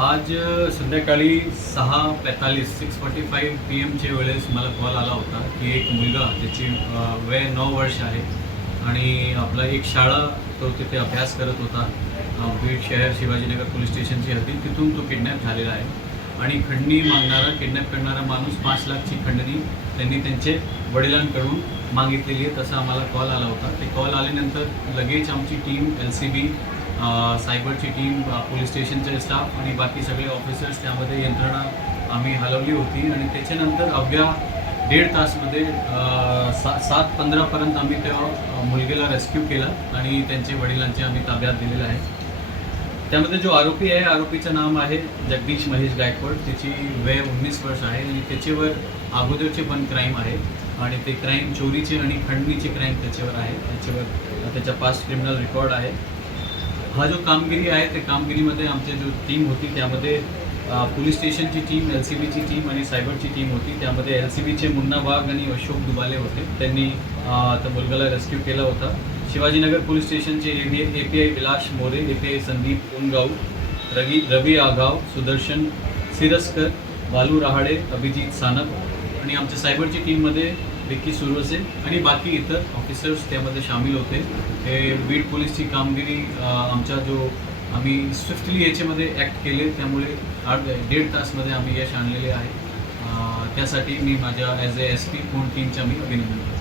आज संध्याकाळी सहा पैंतालीस सिक्स फॉर्टी फाईव्ह पी एमच्या वेळेस मला कॉल आला होता की एक मुलगा ज्याची वय नऊ वर्ष आहे आणि आपला एक शाळा तो तिथे अभ्यास करत होता. बीड शहर शिवाजीनगर पोलीस स्टेशनची हद्दी तिथून तो किडनॅप झालेला आहे आणि खंडणी मागणारा किडनॅप करणारा माणूस पाच लाखची खंडणी त्यांनी त्यांचे वडिलांकडून मागितलेली आहे तसा आम्हाला कॉल आला होता. ते कॉल आल्यानंतर लगेच आमची टीम एल सी बी सायबरची टीम पोलीस स्टेशनचे स्टाफ आणि बाकी सगळे ऑफिसर्स त्यामध्ये यंत्रणा आम्ही हलवली होती आणि त्याच्यानंतर अवघ्या दीड तासमध्ये सा सात पंधरापर्यंत आम्ही त्या मुलगीला रेस्क्यू केला आणि त्यांचे वडिलांचे आम्ही ताब्यात दिलेलं आहे. त्यामध्ये जो आरोपी आहे आरोपीचं नाम आहे जगदीश महेश गायकवाड. त्याची वय उन्नीस वर्ष आहे आणि त्याच्यावर अगोदरचे पण क्राईम आहे आणि ते क्राईम चोरीचे आणि खंडणीचे क्राईम त्याच्यावर आहे. त्याच्यावर त्याच्या पास्ट क्रिमिनल रेकॉर्ड आहे. हा जो कामगिरी आहे त्या कामगिरीमध्ये आमची जो टीम होती त्यामध्ये पोलीस स्टेशनची टीम एल सी बीची टीम आणि सायबरची टीम होती. त्यामध्ये एल सी बीचे मुन्ना वाघ आणि अशोक दुबाले होते. त्यांनी त्या मुलगाला रेस्क्यू केला होता. शिवाजीनगर पोलीस स्टेशनचे A A P I Vilas More A P I Sandeep Ungaon Ravi Ravi Agaon Sudarshan Siraskar Baalu Rahade Abhijit Sanap आणि आमच्या सायबरची टीममध्ये देखील सुरू असेल आणि बाकी इतर ऑफिसर्स त्यामध्ये सामील होते. हे बीड पोलीसची कामगिरी आमचा जो आम्ही स्विफ्टली याच्यामध्ये ॲक्ट केले त्यामुळे आठ दीड तासमध्ये आम्ही यश आणलेले आहे. त्यासाठी मी माझ्या as a S P phone टीमच्या आम्ही अभिनंदन करतो.